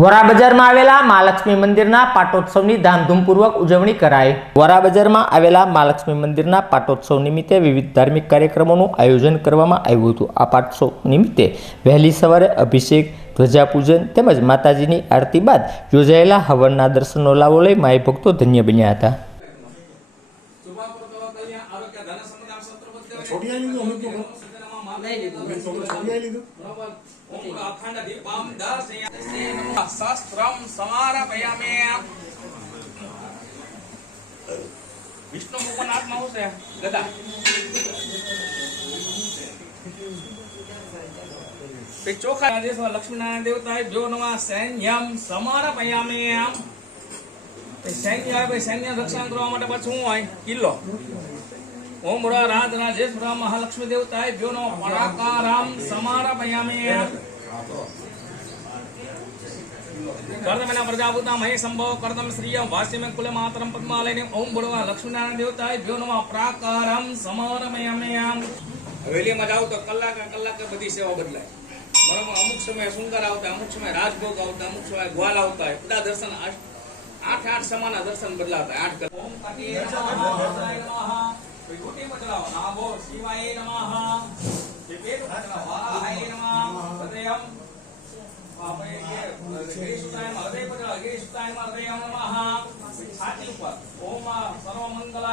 વોરા બજારમાં આવેલા મહાલક્ષ્મી મંદિરના પાટોત્સવની ધામધૂમપૂર્વક ઉજવણી કરાઈ. વોરા બજારમાં આવેલા મહાલક્ષ્મી મંદિરના પાટોત્સવ નિમિત્તે વિવિધ ધાર્મિક કાર્યક્રમોનું આયોજન કરવામાં આવ્યું હતું. આ પાટોત્સવ નિમિત્તે વહેલી સવારે અભિષેક ધ્વજાપૂજન તેમજ માતાજીની આરતી બાદ યોજાયેલા હવનના દર્શનનો લાવો લઈ માય ભક્તો ધન્ય બન્યા હતા. છોડી શસ્ત્રમ સમારભયામે વિષ્ણુ ભગવાન હાથમાં આવશે ગદા ચોખા લક્ષ્મીનારાયણ દેવતા જો નવા સૈન્યમ સમારભયામે સૈન્ય સૈન્ય રક્ષણ કરવા માટે પછી શું હોય કિલ્લો. ઓમ બડા રાજ રાજેશ્વરા મહાલક્ષ્મી દેવતાય વ્યોનો પરાકારામ સમારભયામે કર્દમેના પ્રજાપુતા મહે સંભવ કર્દમ શ્રીય વાસ્યમે કુલે માતરમ પદ્માલયને ઓમ બળવા લક્ષ્મીનારાયણ દેવતાય વ્યોનો પ્રાકારમ સમારમયામે હવેલીમાં જાવ તો કલાક કલાક બધી સેવા બદલાય બરાબર અમુક સમયે શૃંગાર આવતા અમુક સમયે રાજભોગ આવતા અમુક સમયે ગ્વાલ આવતા હોય બધા દર્શન આઠ આઠ આઠ સમાના દર્શન બદલાતા આઠ કલાક. ఊటే మొదలవ నామో శివాయ నమః ఈ పేరు మొదలవ హాయ నమః హృదయం పాపయే గేషుతాయ మలదే పద గేషుతాయ మలదే నమః ఛాతి ఉప ఓమ సర్వమంగళ